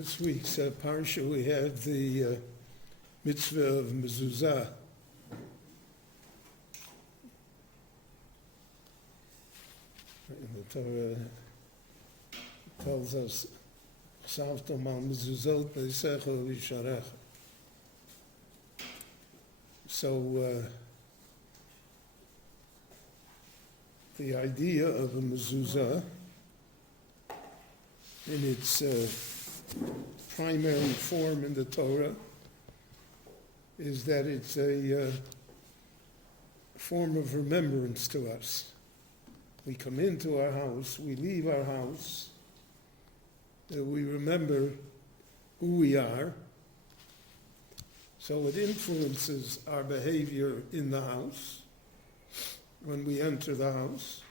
This week's parsha, we have the mitzvah of mezuzah. And the Torah tells us, "Savtom al mezuzot b'yisecha v'yisharecha." So the idea of a mezuzah in its primary form in the Torah is that it's a form of remembrance to us. We come into our house, we leave our house, we remember who we are, so it influences our behavior in the house when we enter the house,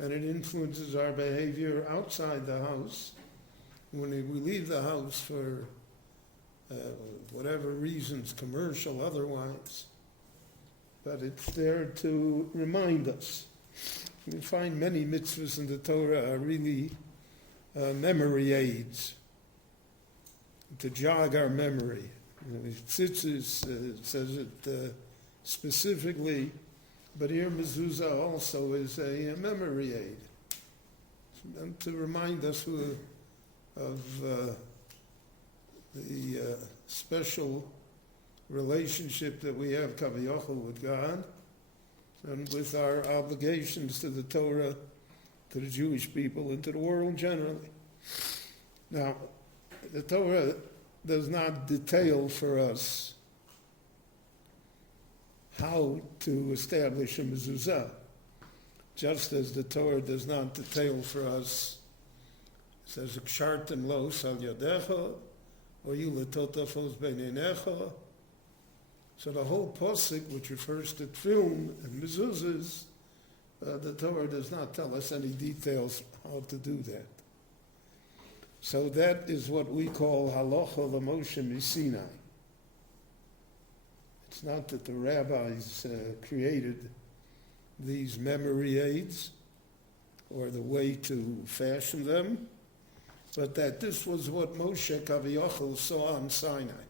and it influences our behavior outside the house when we leave the house for whatever reasons, commercial, otherwise. But it's there to remind us. We find many mitzvahs in the Torah are really memory aids to jog our memory. Tzitzis says it specifically, but here mezuzah also is a memory aid to remind us of the special relationship that we have, kaviyachol, with God, and with our obligations to the Torah, to the Jewish people, and to the world generally. Now, the Torah does not detail for us how to establish a mezuzah, just as the Torah does not detail for us. It says, "Kshartem lo sal yadecha, or you letotafos beinenecha." So the whole posuk, which refers to tefillin and mezuzahs, the Torah does not tell us any details how to do that. So that is what we call halacha l'Moshe miSinai. It's not that the rabbis created these memory aids or the way to fashion them, but that this was what Moshe Kaviyachol saw on Sinai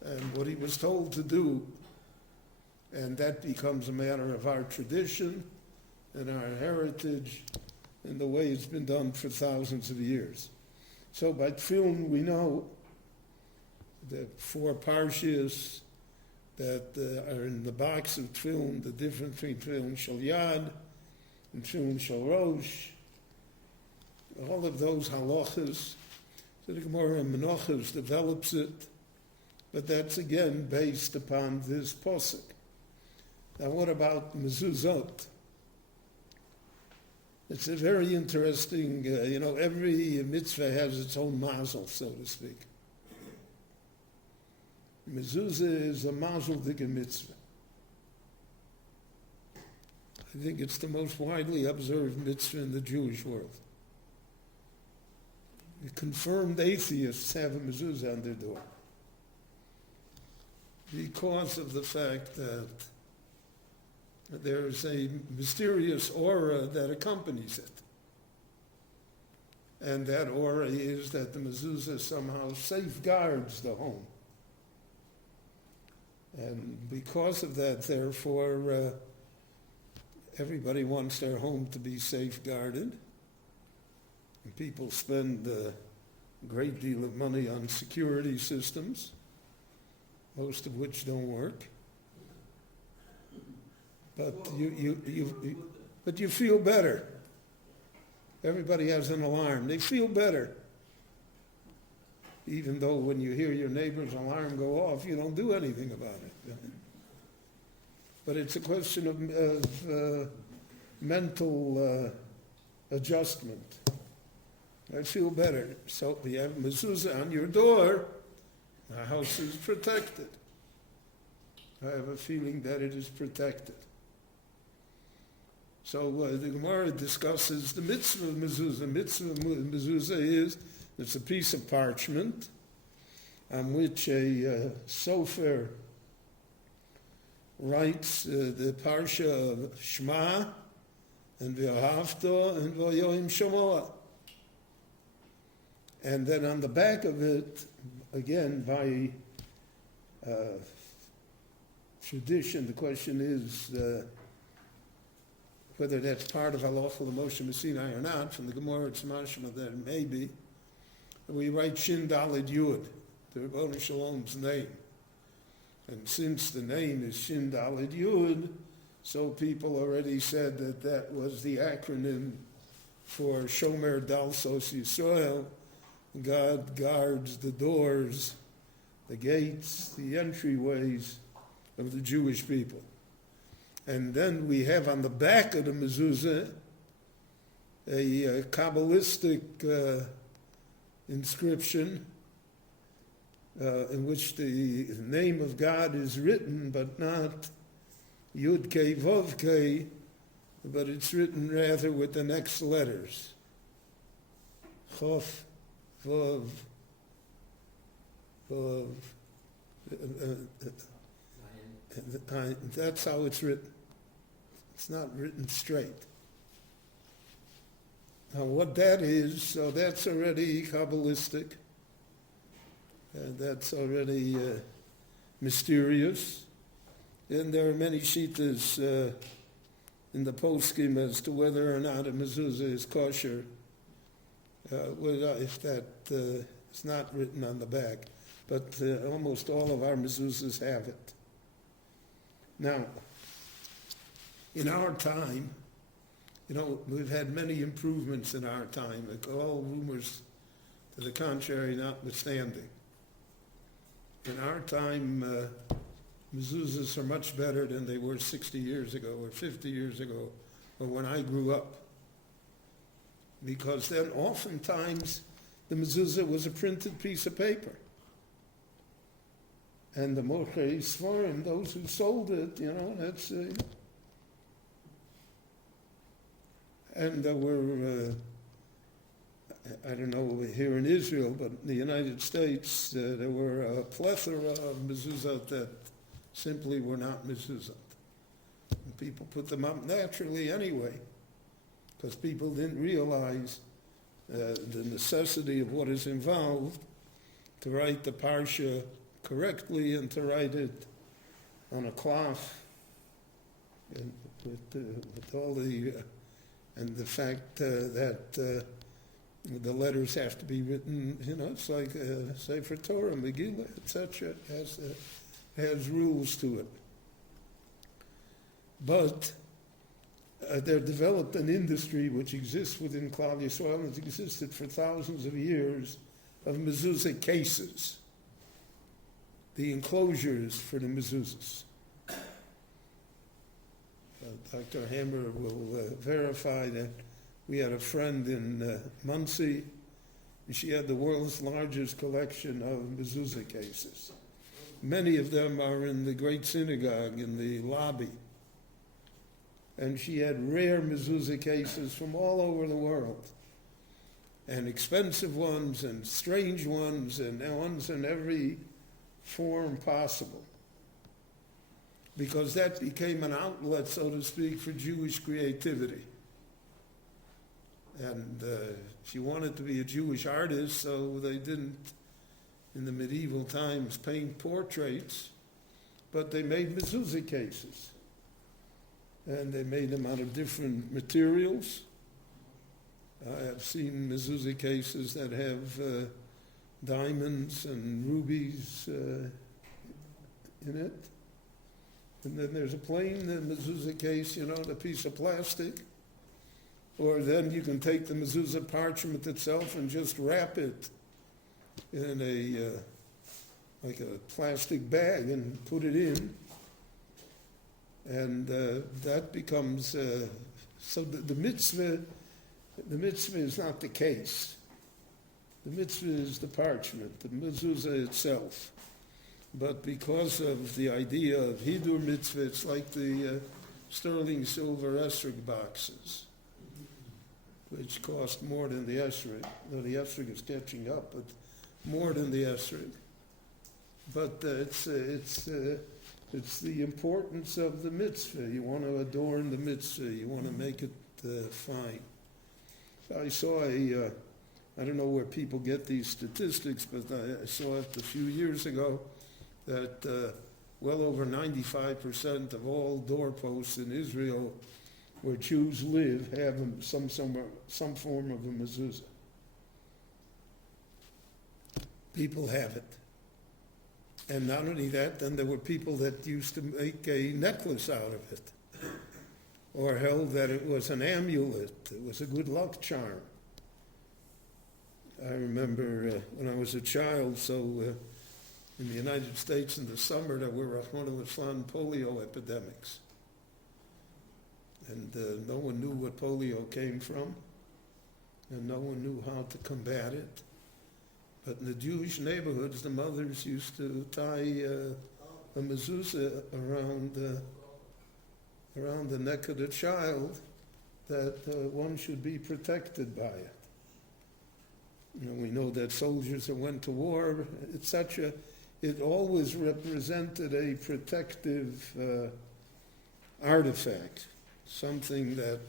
and what he was told to do, and that becomes a matter of our tradition and our heritage and the way it's been done for thousands of years. So by tefillin we know the four parshas that are in the box of tefillin, the difference between tefillin shel yad and tefillin shel rosh, all of those halachas. So the Gemara in Menachos develops it, but that's again based upon this posuk. Now what about mezuzot? It's a very interesting, every mitzvah has its own mazel, so to speak. Mezuzah is a mazel-dige mitzvah. I think it's the most widely observed mitzvah in the Jewish world. The confirmed atheists have a mezuzah on their door because of the fact that there's a mysterious aura that accompanies it. And that aura is that the mezuzah somehow safeguards the home. And because of that, therefore, everybody wants their home to be safeguarded. And people spend a great deal of money on security systems, most of which don't work. But you feel better. Everybody has an alarm. They feel better. Even though when you hear your neighbor's alarm go off, you don't do anything about it. But it's a question of mental adjustment. I feel better. So you have mezuzah on your door, the house is protected. I have a feeling that it is protected. So the Gemara discusses the mitzvah of mezuzah. Mitzvah of mezuzah is, it's a piece of parchment on which a sofer writes the parsha of Shema and V'ahavta and V'yoim Shemoah. And then on the back of it, again, by tradition, the question is whether that's part of halacha l'moshe Messinai or not. From the Gemara, it's mashma that it may be. We write Shin Daled Yud, the Rebbeinu Shalom's name. And since the name is Shin Daled Yud, so people already said that that was the acronym for Shomer Dalsos Yisrael. God guards the doors, the gates, the entryways of the Jewish people. And then we have on the back of the mezuzah a Kabbalistic inscription in which the name of God is written, but not Yud Kei Vav Kei, but it's written rather with the next letters. Chof, Vav, Vav. That's how it's written. It's not written straight. Now what that is, so that's already Kabbalistic. That's already mysterious. And there are many shittas in the poskim as to whether or not a mezuzah is kosher, if that is not written on the back. But almost all of our mezuzahs have it. Now, in our time, we've had many improvements in our time, all rumors to the contrary notwithstanding. In our time, mezuzahs are much better than they were 60 years ago or 50 years ago or when I grew up. Because then oftentimes the mezuzah was a printed piece of paper. And the Mochei Svarim, those who sold it, that's... and there were, I don't know here in Israel, but in the United States, there were a plethora of mezuzot that simply were not mezuzot. And people put them up naturally anyway, because people didn't realize the necessity of what is involved to write the parsha correctly and to write it on a cloth and with all the and the fact that the letters have to be written, it's like Sefer Torah, Megillah, etc. has rules to it. But there developed an industry which exists within Klal Yisrael, and it's existed for thousands of years, of mezuzah cases, the enclosures for the mezuzahs. Dr. Hammer will verify that we had a friend in Muncie, and she had the world's largest collection of mezuzah cases. Many of them are in the great synagogue in the lobby. And she had rare mezuzah cases from all over the world, and expensive ones and strange ones and ones in every form possible, because that became an outlet, so to speak, for Jewish creativity. And she wanted to be a Jewish artist, so they didn't, in the medieval times, paint portraits, but they made mezuzah cases. And they made them out of different materials. I have seen mezuzah cases that have diamonds and rubies in it. And then there's a plain mezuzah case, the piece of plastic. Or then you can take the mezuzah parchment itself and just wrap it in like a plastic bag and put it in. And that becomes, so the mitzvah is not the case. The mitzvah is the parchment, the mezuzah itself. But because of the idea of hidur mitzvah, it's like the sterling silver esrog boxes, which cost more than the esrog. Though the esrog is catching up, but more than the esrog. But it's the importance of the mitzvah. You want to adorn the mitzvah. You want to make it fine. So I saw a I don't know where people get these statistics, but I saw it a few years ago that well over 95% of all doorposts in Israel where Jews live have some form of a mezuzah. People have it. And not only that, then there were people that used to make a necklace out of it, or held that it was an amulet, it was a good luck charm. I remember when I was a child, in the United States in the summer there were Rahman al polio epidemics. And no one knew what polio came from, and no one knew how to combat it. But in the Jewish neighborhoods, the mothers used to tie a mezuzah around the neck of the child, that one should be protected by it. We know that soldiers that went to war, it always represented a protective artifact, something that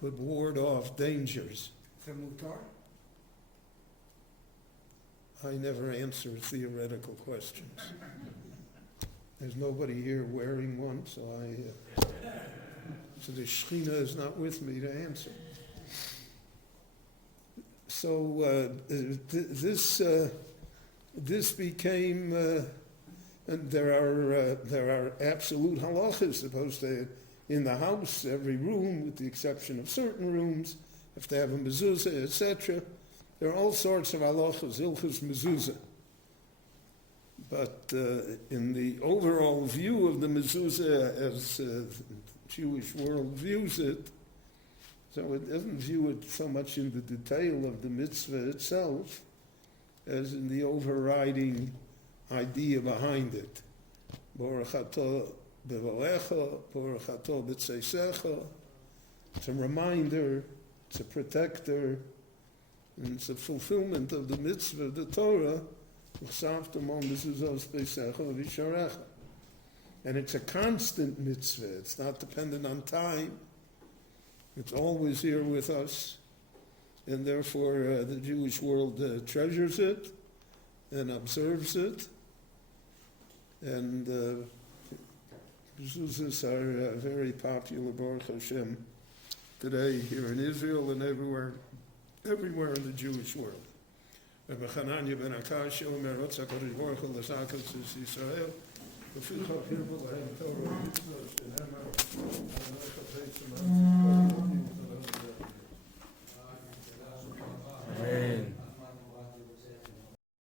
could ward off dangers. I never answer theoretical questions. There's nobody here wearing one, so the Shekhinah is not with me to answer. So this became, and there are absolute halachas supposed to, in the house, every room, with the exception of certain rooms, have to have a mezuzah, etc. There are all sorts of halachas, ilchas mezuzah. But in the overall view of the mezuzah, as the Jewish world views it, so it doesn't view it so much in the detail of the mitzvah itself as in the overriding idea behind it. Baruch atah b'volecha, baruch atah b'tzeisecha. It's a reminder, it's a protector, and it's a fulfillment of the mitzvah of the Torah. And it's a constant mitzvah. It's not dependent on time. It's always here with us. And therefore the Jewish world treasures it and observes it. And mezuzahs are very popular, Baruch Hashem, today here in Israel and everywhere in the Jewish world. Veschanan ben Akash, Omer Rotz HaKadosh Baruch Hu l'Sakas Yisrael, V'fichach Hirbu Lahem Torah.